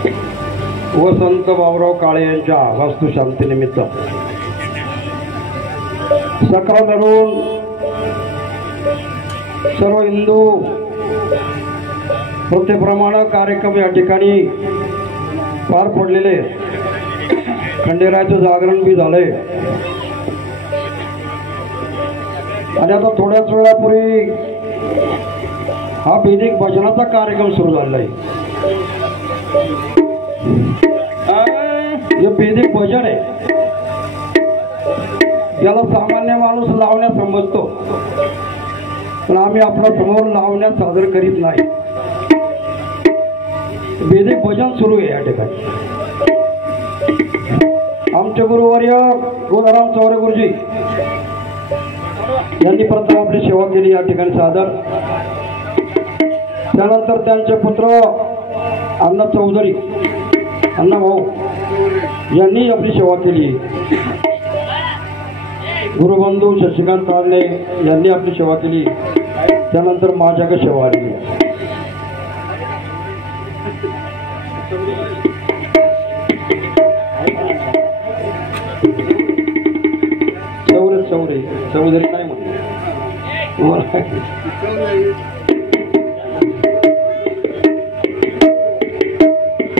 व संत बाबुराव काळे यांच्या वास्तुशांतीनिमित्त सकाळ धरून सर्व हिंदू प्रथेप्रमाणे कार्यक्रम या ठिकाणी पार पडलेले। खंडेरायाचं जागरण बी झालंय आणि आता थोड्याच वेळापूर्वी हा वैदिक भजनाचा कार्यक्रम सुरू झालेला आहे। हे वैदिक भजन आहे, याला सामान्य माणूस लावण्यास समजतो, पण आम्ही आपल्या समोर लावण्यास सादर करीत नाही। वैदिक भजन सुरू आहे या ठिकाणी। आमचे गुरुवर्य गोदाराम चौरे गुरुजी यांनी प्रथम आपली सेवा केली या ठिकाणी सादर। त्यानंतर त्यांचे पुत्र अण्णा चौधरी अण्णा भाऊ यांनी आपली सेवा केली। गुरुबंधू शशिकांत तारणे यांनी आपली सेवा केली। त्यानंतर माझ्याकडे सेवा आली। चौरे चौधरी काय म्हणतो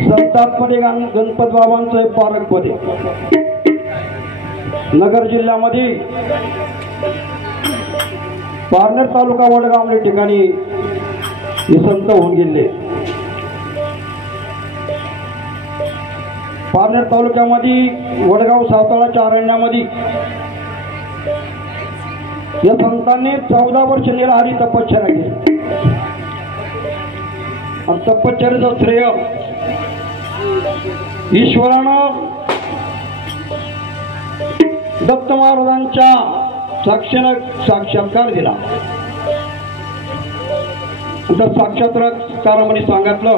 संतात्मने गणपत बाबांचं हे पारकपद आहे। नगर जिल्ह्यामध्ये पारनेर तालुका वडगाव या ठिकाणी हे संत होऊन गेले। पारनेर तालुक्यामध्ये वडगाव साताळाच्या अरण्यामध्ये या संतांनी 14 वर्ष निराहारी तपश्चर्या केली। आणि तपश्चर्याचं श्रेय ईश्वरानं दत्त महाराजांच्या साक्षात्कार दिला। त्या साक्षात्कारामध्ये सांगितलं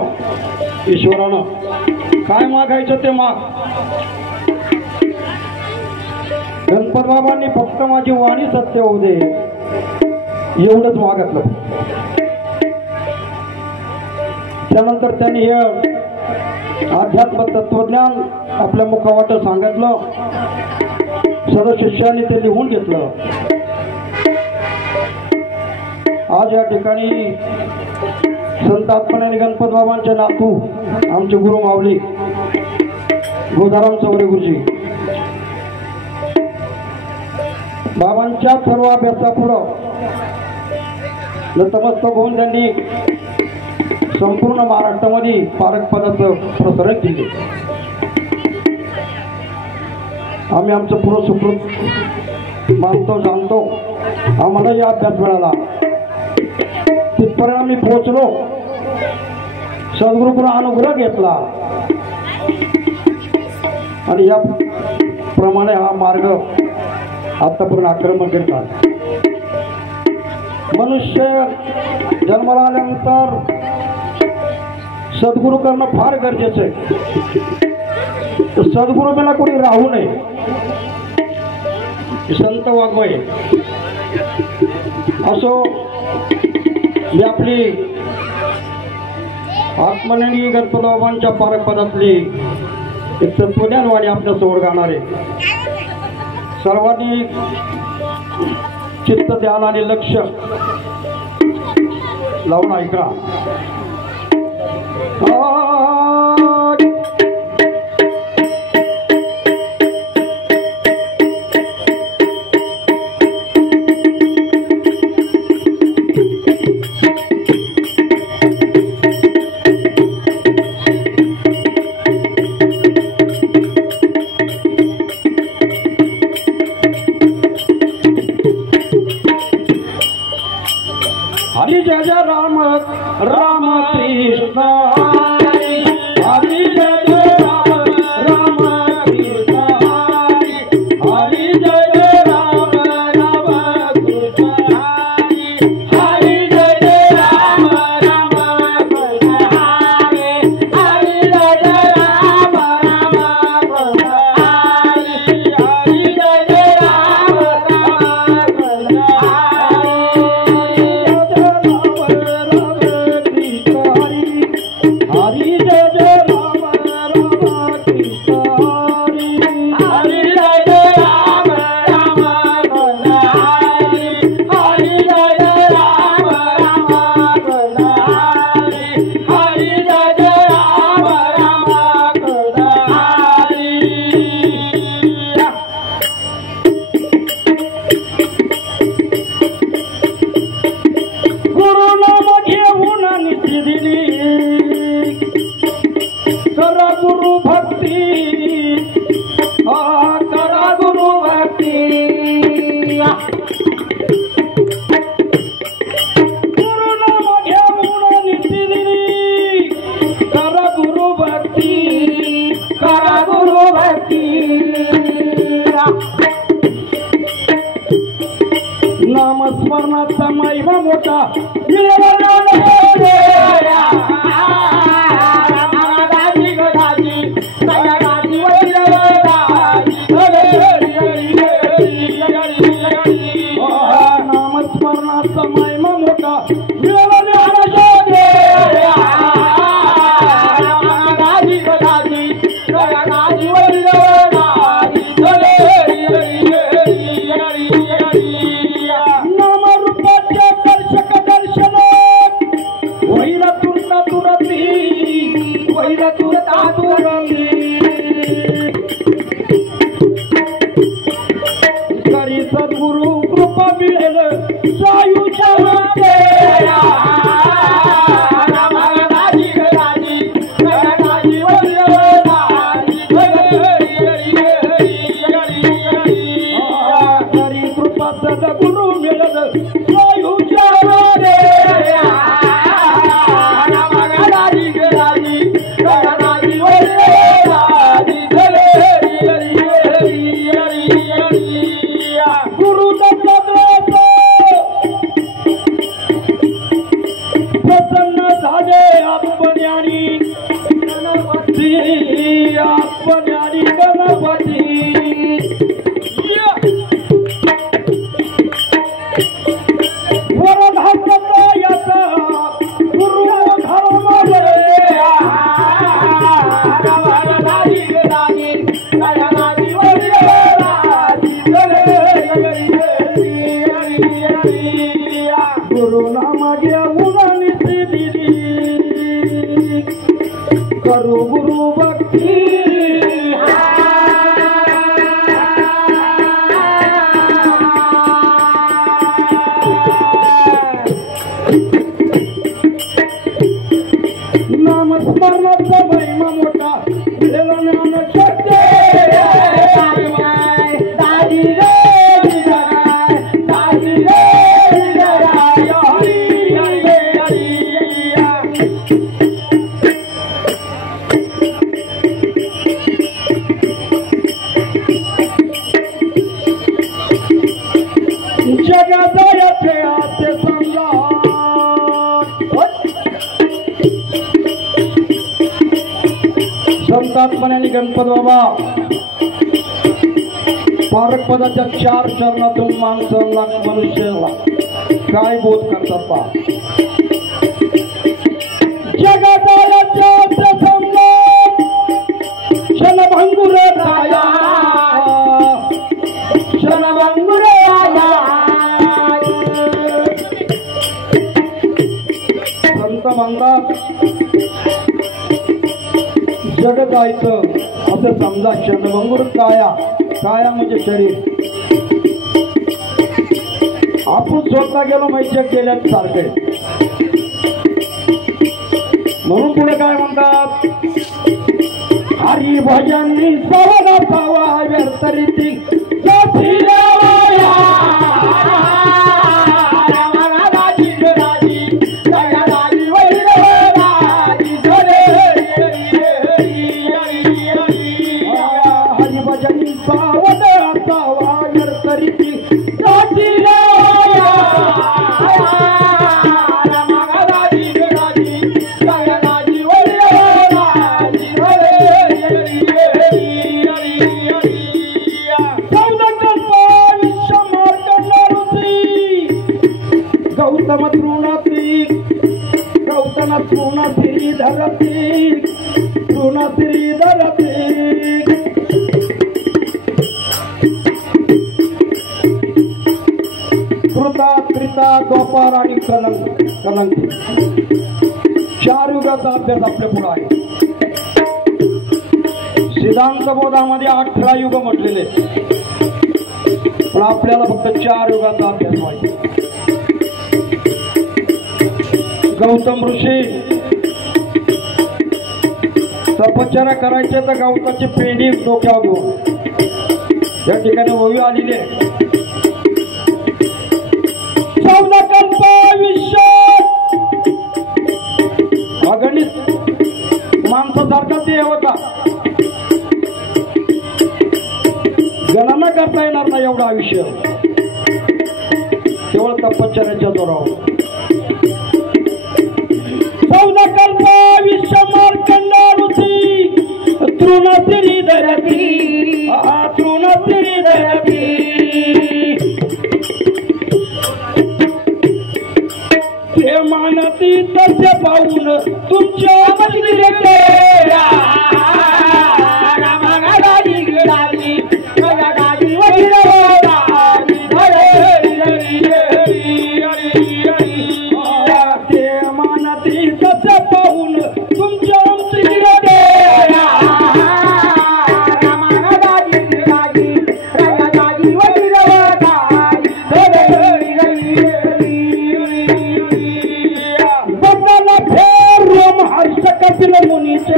ईश्वरानं काय मागायचं ते माग। गणपत बाबांनी फक्त माझी वाणी सत्य होऊ दे एवढंच मागितलं। त्यानंतर त्यांनी हे अध्यात्म तत्वज्ञान आपल्या मुखावाट सांगितलं। सर्व शिष्यांनी ते लिहून घेतलं। आज या ठिकाणी संत आत्मज्ञानी गणपत बाबांचे नातू आमचे गुरु माऊली गोदाराम चौरे गुरुजी बाबांच्या सर्व अभ्यासापुढं नतमस्तक होऊन त्यांनी संपूर्ण महाराष्ट्रामध्ये पारकपदाचं प्रसारण केले। आम्ही आमचं पुरं सुकृत मानतो जाणतो। आम्हाला या अभ्यास मिळाला तिथपर्यंत आम्ही पोहोचलो। सद्गुरूकडून अनुग्रह घेतला आणि या प्रमाणे हा मार्ग आतापर्यंत आक्रमण करतात। मनुष्य जन्माला आल्यानंतर सद्गुरू करणं फार गरजेचं आहे। सद्गुरू बिना कोणी राहू नये। संत वाङ्मय असो ही आपली आत्मज्ञानी गणपत बाबांच्या पारकपदातली एक तत्वज्ञान वाणी आपल्या समोर गाणार आहे। सर्वांनी चित्त ध्यान आणि लक्ष लावून ऐका। हरि जय जय राम राम कृष्ण हरि जय जय राम राम कृष्ण हरि जय जय राम राम कृष्ण हरि जय जय राम राम कृष्ण हरि जय जय राम राम कृष्ण हरि जय जय राम राम कृष्ण हरि जय जय राम मोठा नामस्मरणाचा महिमा मोठा नामरूपाच्या दर्शक दर्शन वैर तुरता तुरती वैर तुरता तुरती करी सद्गुरु कृपा मिळेल सायुच्या करी कृपा सद्गुरु मिळेल सायुच्या प्रसन्न झाले आत्मज्ञानी गणपती आत्मज्ञानी गणपती वरधारता याचा गुरु धर्म गुरु नाम घेऊन करू गुरु भक्ती नामस्मरणाचा महिमा मोठा ज्ञान शक्ती जगाचा याचे असे समजा संतात्मने गणपत बाबा पारक पदाच्या 4 चरणातून माणसाला मनुष्याला काय बोध करतात पा जगाचा याचे असे समजा क्षणभंगुर राया क्षणभंगुर संत म्हणतात जग जायचं असं समजा क्षणभंगुर काया काया म्हणजे शरीर आपण स्वतः गेलो मैच्या केल्यात सारखे म्हणून पुढे काय म्हणतात हरी भजनी सवना पावा व्यर्थरिती गौतम तृणाश्री धरती कृता त्रिता गोपार आणि कलंकी 4 युगाचा अभ्यास आपल्या पुढे आहे सिद्धांत बोधामध्ये 18 युग म्हटलेले पण आपल्याला फक्त 4 युगाचा अभ्यास माहिती गौतम ऋषी तपश्चर्या करायचे तर गवताची पेंडी डोक्यावर घेऊन या ठिकाणी ओवी आलेली आहे 14 कल्प आयुष्यात अगणित माणसासारखा देह होता गणना करता येणार नाही एवढं आयुष्य केवळ तपश्चर्याच्या जोरावर मुनीचे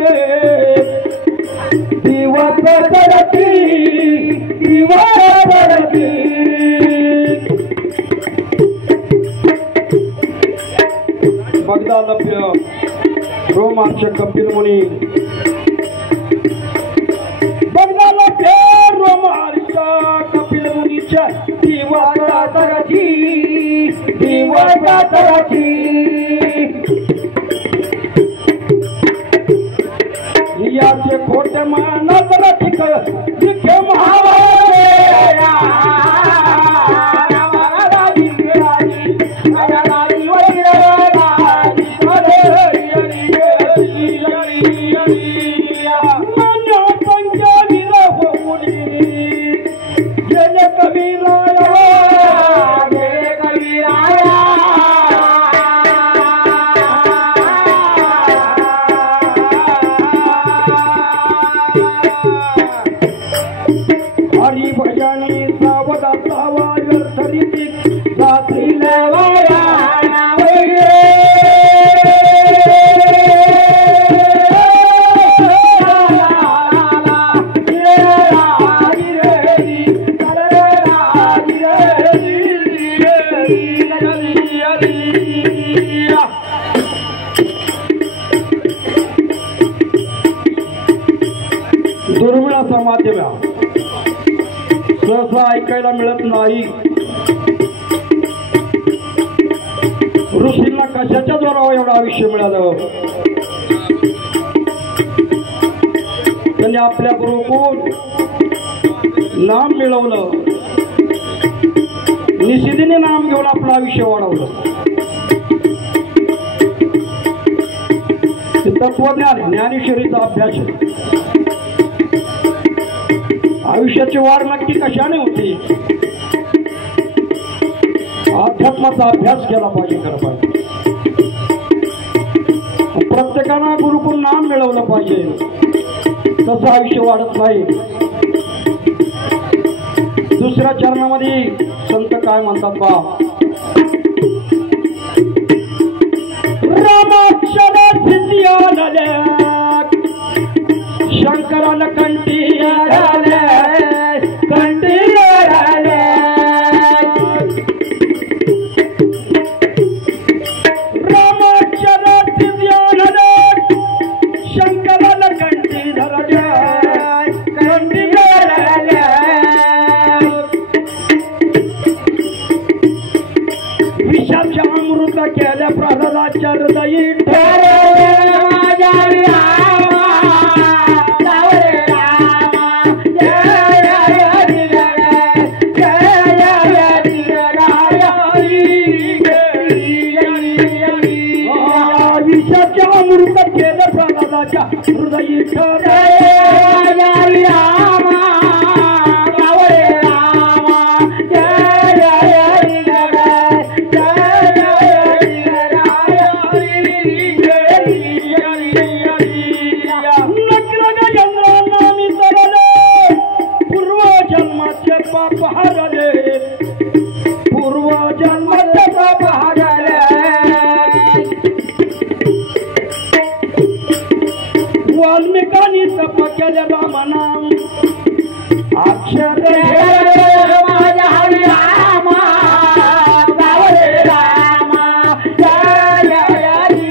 दिवस करती दिवस करती बगदा लभ्य रोमांच कपिल मुनी बगदा लभ्य रोमांच कपिल मुनीच्या दिवसाची याचे खोटे मानत रथिक लिखे दुर्मिळाचा माध्यम सहसा ऐकायला मिळत नाही. ऋषींना कशाच्या जोरावर एवढं आयुष्य मिळालं. त्यांनी आपल्या गुरुकुल नाम मिळवलं. निशिदीने नाम घेऊन आपलं आयुष्य वाढवलं. तत्वज्ञान ज्ञानेश्वरीचा अभ्यास. आयुष्याची वाढ नक्की कशाने होती. अध्यात्माचा अभ्यास केला पाहिजे. खरं पाहिजे प्रत्येकानं गुरुकुल नाम मिळवलं पाहिजे. तसं आयुष्य वाढत नाही. दुसऱ्या चरणामध्ये संत काय म्हणतात बा. रामाक्षर सिद्धी शंकराला कंठी कंठी रामाक्षर सिद्धी शंकराला कंठी कंठी विषाच्या अमृत केल्या प्रल्हादाच्या हृदयी विषाच्या अमृत केलं प्रल्हादाच्या हृदयी वाल्मिकांनी तप केले रामनाम अक्षर माझ्या हरी रामा गावरे रामा जय हरी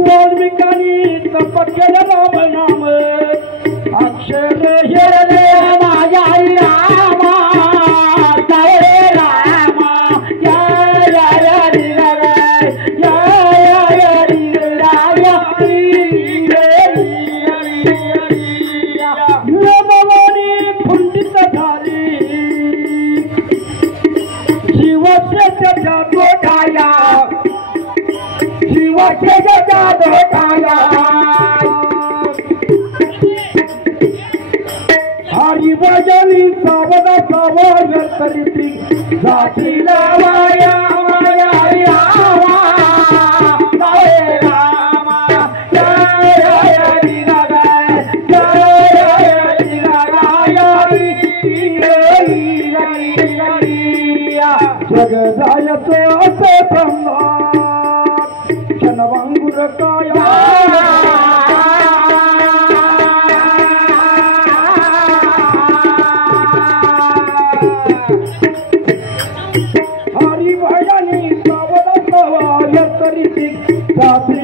वाल्मिकांनी तप केले रामनाम अक्षर माझ्या हरी रामा हरी भजनी सावदा सावळ करीती जातीला माया माया रामा गावे रामा जय हरी जय जग जायचं असे क्षणवांगुर काया हरिभजनी सावध सवाय तरी साथी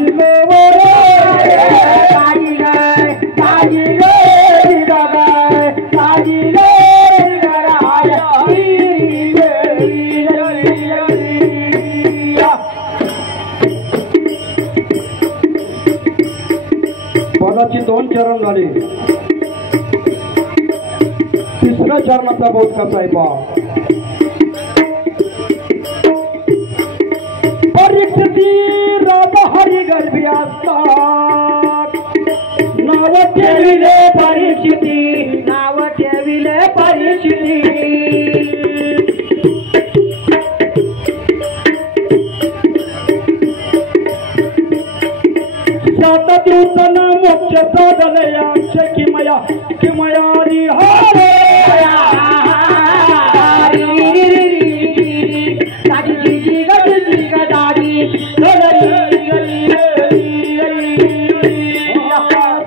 पदाची 2 चरण झाले. तिसऱ्या चरणाचा बोध कसा आहे पहा. परीक्षिती राजा हरी गर्भी असतात नाव ठेविले परीक्षिती नाव ठेविले परीक्षिती सात दिवसन मोक्ष साधले अक्षय किमया हरे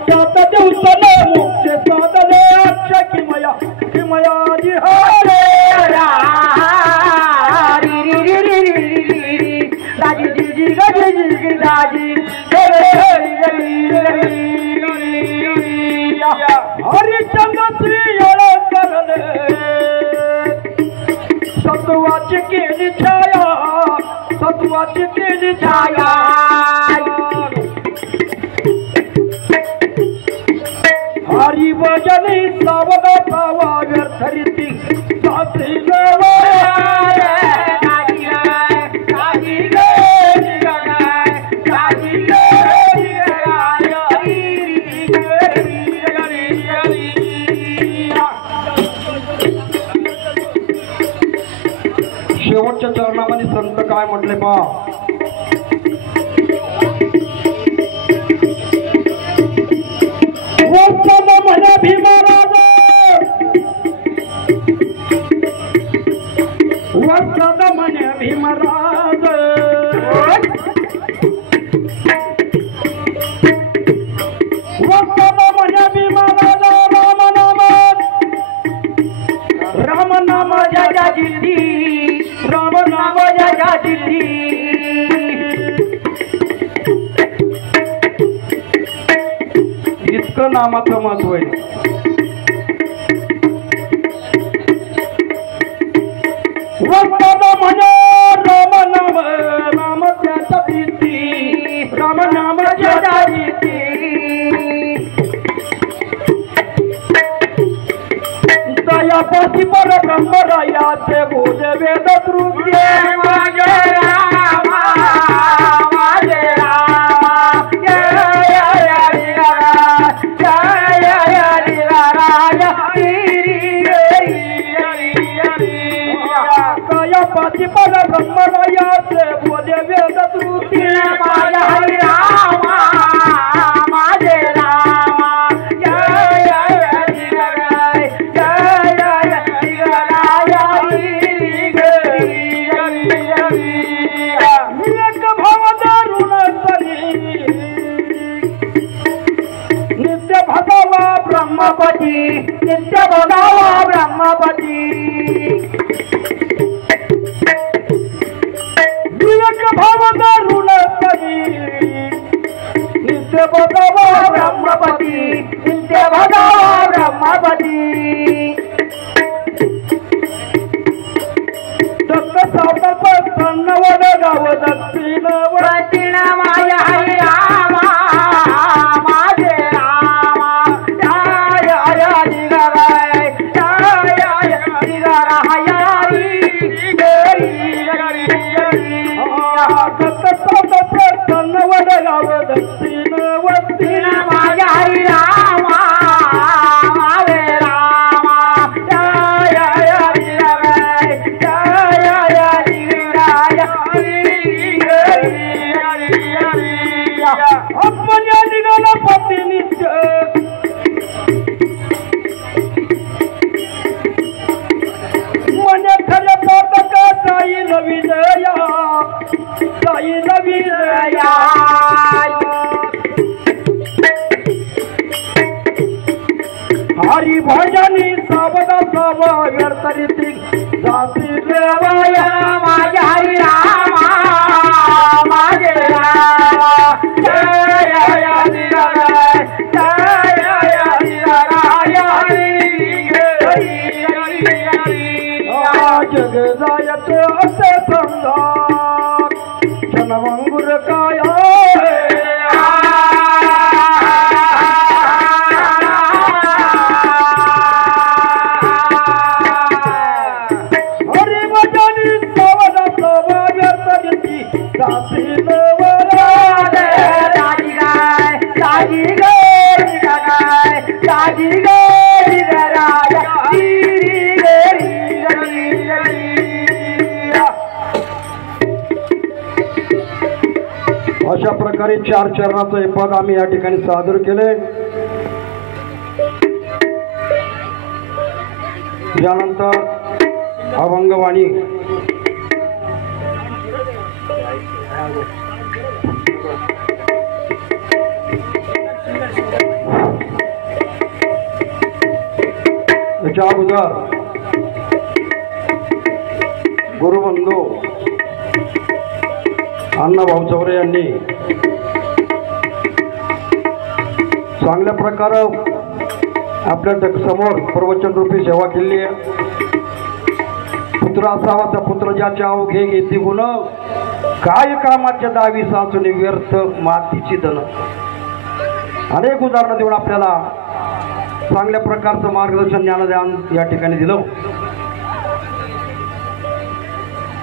सात दिवसन मोक्ष साधले अक्षय किमया हरे हरिचंद्र श्री करले सत्वाची केली छाया सत्वाची केली छाया हरिभजनी सावध सावा व्यर्थरिती साथी शेवटच्या चरणामध्ये संत काय म्हटले पहा. वत्सल म्हणे भीमराज वत्सल म्हणे भीमराज वत्सल म्हणे भीमराज राम नाम जया जिल्ली राम नाम जया जिल्ली इतकं नामाचं महत्व आहे. वत्सल म्हणे राम नाम राम त्याचा जिल्ली राम नाम जया जिल्ली दयापाशी पर ब्रह्मरायाचे बोध वेद तृतीय माझे रामा माझे रामा दयापाशी पर ब्रह्मरायाचे बोध वेद तृतीय माझे रामा माझे रामा ब्रह्मपती नित्य भगावा ब्रह्मपती विवेक भाव ऋण नित्य भगावा ब्रह्मपती नित्य भगावा ब्रह्मपती दत्त सावत सन्नवड गाव दक्षिण दक्षिण माया हरी रामा माझे दक्षिण वस्तीन माझ्या हरी रामा माझे रामा जय किती जाती देवया माझ्या हरी रामा माझे रामा जय हरी जग जायत असे समजा जनमंगुर काय हरी भजनी सवला सवा व्यर्थी दासी नवला दाजी गाय दाजी गरी गाय दाजी गरी राजा अशा प्रकारे 4 चरणाचं हे पद आम्ही या ठिकाणी सादर केले. यानंतर अभंगवाणी त्याच्या अगोदर गुरुबंधू अण्णाभाऊ चौरे यांनी चांगल्या प्रकारे आपल्या समोर प्रवचन रूपी सेवा केली आहे. पुत्र असावा तर पुत्र ज्याच्या अवघे घेती गुण काय कामाच्या दावी साचून व्यर्थ मातीची धन. अनेक उदाहरणं देऊन आपल्याला चांगल्या प्रकारचं मार्गदर्शन ज्ञानदान या ठिकाणी दिलं.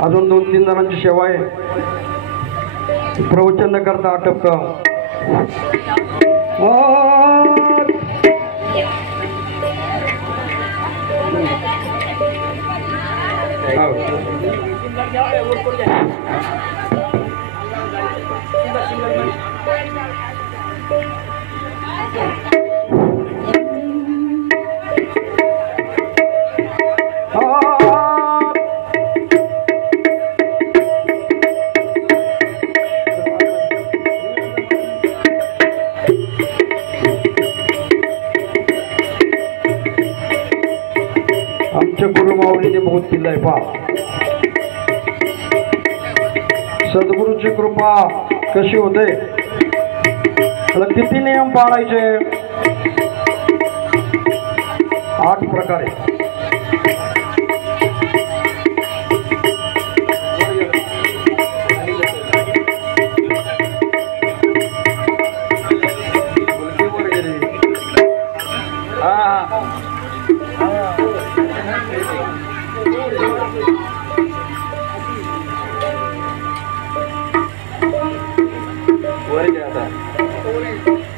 अजून 2-3 जणांची सेवा आहे. प्रवचन न करता आटपत बहुत दिलाय पा. सद्गुरूची कृपा कशी होते. किती नियम पाळायचे. 8 प्रकारे.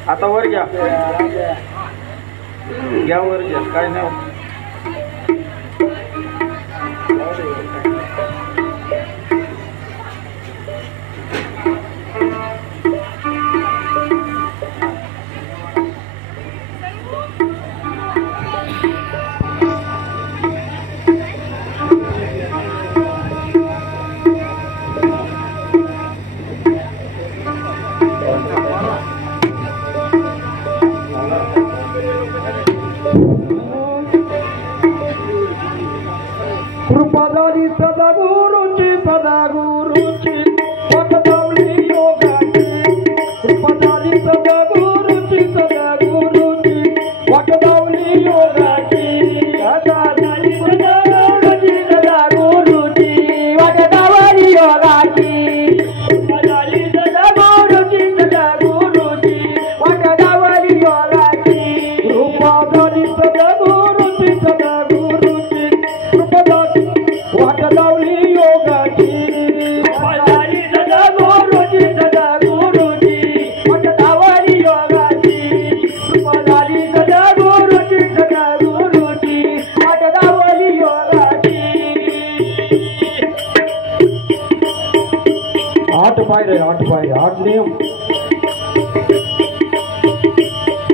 आता वर घ्या घ्या वर घ्या काय नाही. कृपादारी सदा गुरुची पटदावली योगाची. कृपादारी सदा गुरुची पटदावली योगाची. पटदावली सदा गुरुची पटदावली योगाची. पटदावली सदा गुरुची पटदावली योगाची. कृपादारी सदा गुरुची कृपादारी वाटदावली योगाची. पटदावली सदा गुरुची पटदावली योगाची. कृपादारी सदा गुरुची पटदावली योगाची. 8 पायरे 8 नियम.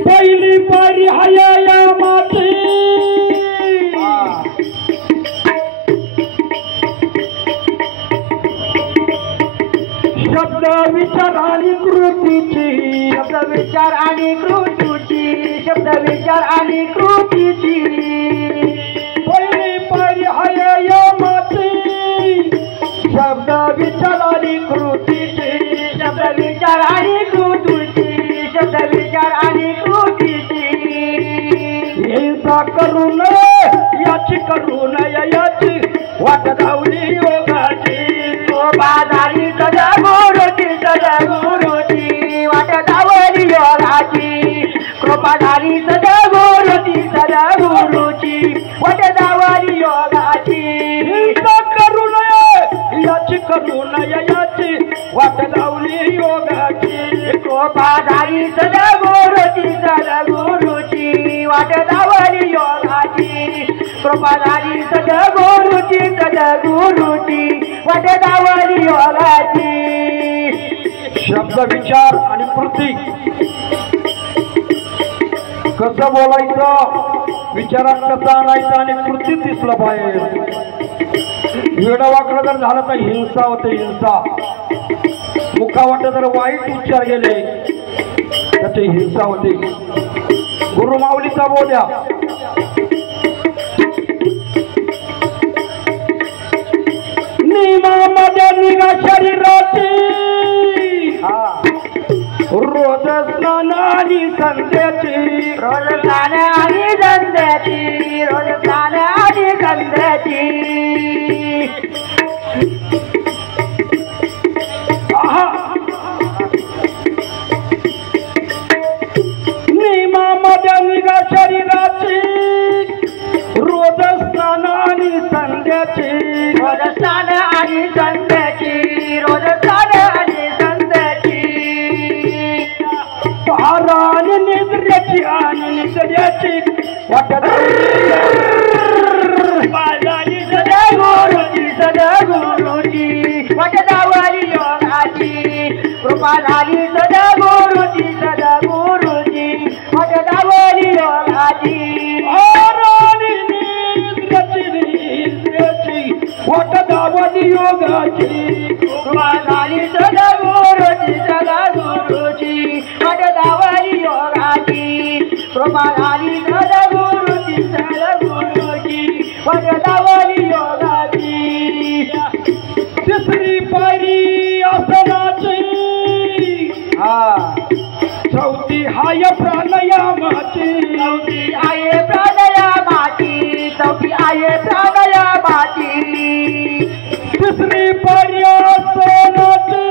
पहिली पायरी हया माती. शब्द विचार आणि कृतीची. शब्द विचार आणि कृतीची. शब्द विचार आणि कृतीची. पहिली पायरी विचार आणि कृतीची शब्द विचार आणि कृतीची शब्द विचार आणि कृतीची हिंसा करू नये याची करू नये याची वाट धावली योगाची बाजारी सदगुरुची सदगुरुची वाट धावली योगाची कृपाधारी सदगुरुची सदगुरुची वाट धावली योगाची हिंसा करू नये याची करू नये याची वाट धावली योगाची कृपाधारी सदगुरुची सदगुरुची वाट धावली योगाची कृपाधारी सदगुरुची सदगुरुची वाट धावली योगाची शब्द विचार आणि कृती कसं बोलायचं विचारात कसं आणायचं आणि कृतीत दिसलं पाहिजे वेडं वाकडं जर झालं तर हिंसा होते हिंसा मुखावाट जर वाईट उच्चार गेले तर ते हिंसा होते गुरुमाऊलीचा बोल्या नियमामध्ये निघा शरीराची रोज स्नान आणि संध्याची रोज स्नान आणि संध्याची रोज स्नान आणि संध्याची नियमामध्ये निघा शरीराची रोज स्नान आणि संध्याची रोज स्नान आणि संध्याची रोज स्नान आणि संध्याची पहारा आणि निद्रेची आणि निद्रेची वाट बाजारी सदगुरुची सदगुरुची वाट धावली योगाची कृपाधारी सदगुरुची सदगुरुची वाट धावली योगाची वाट धावली योगाची कृपाधारी सदगुरुची सदगुरुची वाट धावली योगाची कृपाधारी सदगुरुची सदगुरुची वाट धावली योगाची तिसरी पायरी आसनाची चौथी हाय प्राणायामाची चौथी आहे प्राणायामाची चौथी आहे प्राणायामाची तिसरी पायरी आसनाची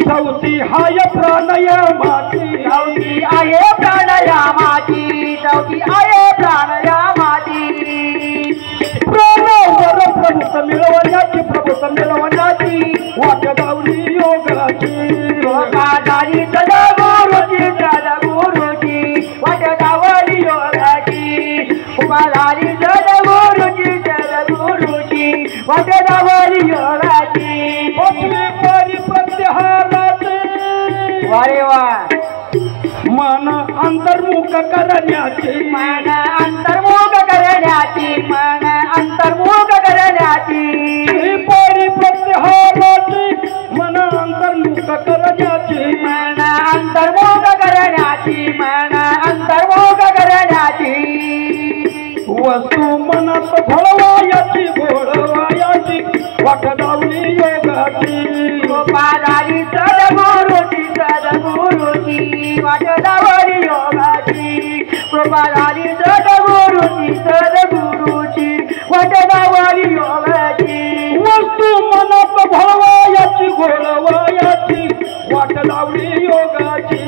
चौथी हाय प्राणायामाची चौथी आहे प्राणायामाची चौथी आहे प्राणायामाची प्राणावर प्रभू संमिलवनाची प्रभू संमिलवनाची वाट धावली योगाची योगाधारी सदगुरुची सदगुरुची वाट धावली योगाची उपाधारी सदगुरुची सदगुरुची वाट धावली योगाची पचली पारी प्रत्याहाराची वारे वा मन अंतर्मुख करण्याची मन अंतर्मुख करण्याची मन अंतर्मुख करण्याची पारी प्रत्याहाराची मन अंतर्मुख करण्याची मन अंतर्मुख करण्याची मन अंतर्मुख करण्याची वस्तू मनात घोळवायाची घोळवायाची वाट धावली योगाची गोपाधारी सदगुरुची सदगुरुची वाट धावली योगाची गोपाधारी सदगुरुची सदगुरुची वाट धावली योगाची वस्तू मनात घोळवायाची घोळवायाची वाट धावली योगाची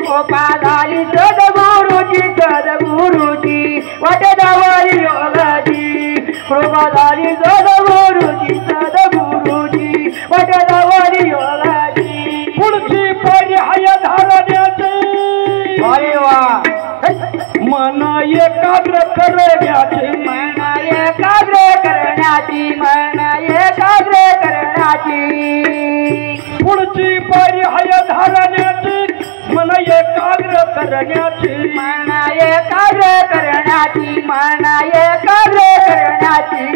गोपाधारी सदगुरुची सदगुरुची वाट धावली योगाची गोपाधारी सदगुरुची सदगुरुची वाट धावली योगाची पुढची पायरी हाय धारण्याची अरे वा मन एकाग्र करण्याची मन एकाग्र करण्याची मन एकाग्र करण्याची पुढची पायरी हाय धारण्याची मन एकाग्र करण्याची मन एकाग्र करण्याची मन एकाग्र करण्याची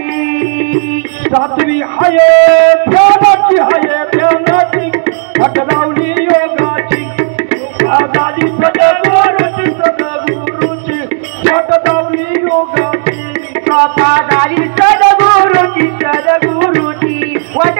सातवी हाय ध्यानाची हाय ध्यानाची वाट धावली योगाची आजादी सदगुरुची सदगुरुची वाट धावली योगाची गोपाधारी सदगुरुची सदगुरुची वाट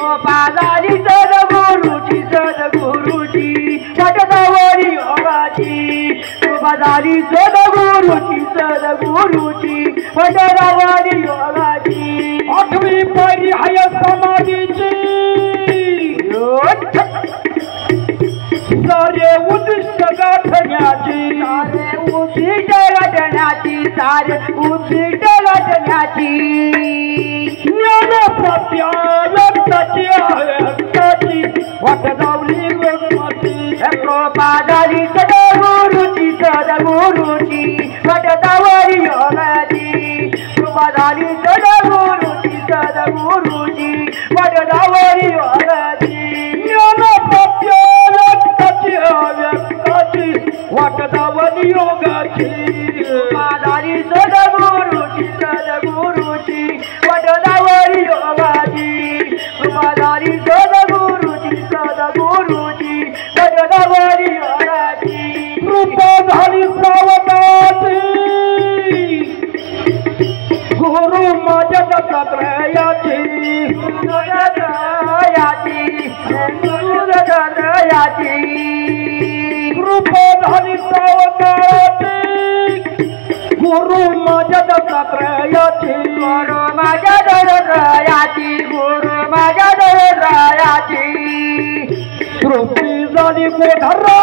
कृपा झाली सद्गुरूची सद्गुरूची पटदावरी योगाची कृपा झाली सद्गुरूची सद्गुरूची पटदावरी योगाची आठवी पायरी हाय समाधीची सारे उद्दिष्ट गाठण्याची सारे उद्दिष्ट गाठण्याची सारे उद्दिष्ट गाठण्याची ज्ञान प्रत्यायत्ताची हक्काची वाट दावली लोकाची कृपा झाली सद्गुरूची सद्गुरूची पटदावरी योगाची कृपा झाली सद्गुरूची सद्गुरूची पटदावरी योगाची ज्ञान प्रत्यायत्ताची हक्काची वाट दावली योगाची कृपा झाली सद्गुरूची सद्गुरूची पटदावरी योगाची कृपा झाली सद्गुरूची सद्गुरूची पटदावरी योगाची कृपा झाली सावकाची गुरु माझ्या दत्तात्रयाची कृपा झाली सावकाची गुरु माझ्या दत्तात्रयाची गुरु माझ्या दत्तात्रयाची गुरु माझ्या दत्तात्रयाची तृप्ती झाली गोधरा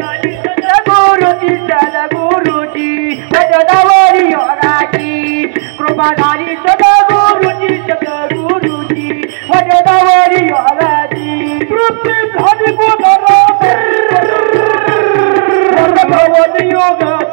सद्गुरूची सद्गुरूची पटदावरी योगाची कृपा झाली सद्गुरूची सद्गुरूची पटदावरी योगाची तृप्ती झाली गोधरा योगाची